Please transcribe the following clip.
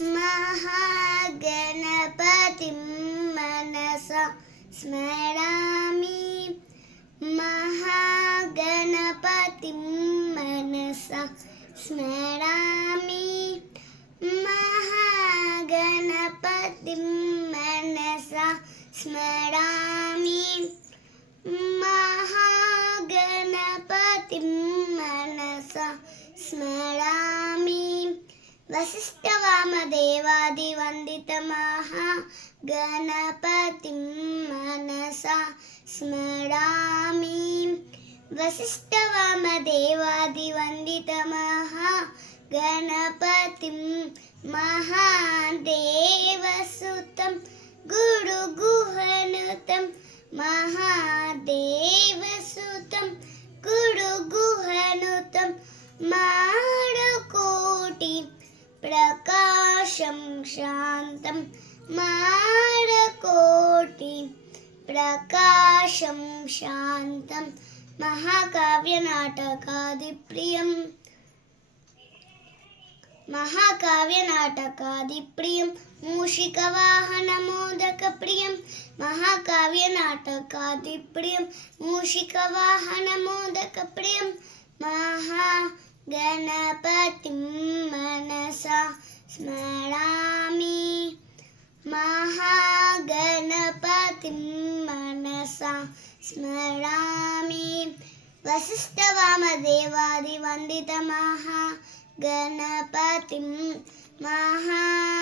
महागणपतिं मनसा स्मरामि महागणपतिं मनसा स्मरामि महागणपतिं मनसा स्मरामि महागणपतिं मनसा स्मरामि वसिष्ठवामदेवादिवन्दितमहागणपतिं मनसा स्मरामि वसिष्ठवामदेवादिवन्दितमहागणपतिं महादेवसुतं गुरुगुहनुतं महादेवसुतं गुरुगुहनुतं माडकोटि प्रकाशं शान्तं माडकोटि प्रकाशं शान्तं महाकाव्यनाटकादिप्रियं मूषिकवाहनमोदकप्रियं महाकाव्यनाटकादिप्रियं मूषिकवाहनमोदकप्रियं महागणपतिं मनसा स्मरामि महागणपतिं मनसा स्मरामि वसिष्ठवामदेवादिवन्दितमहागणपतिं महागणपतिं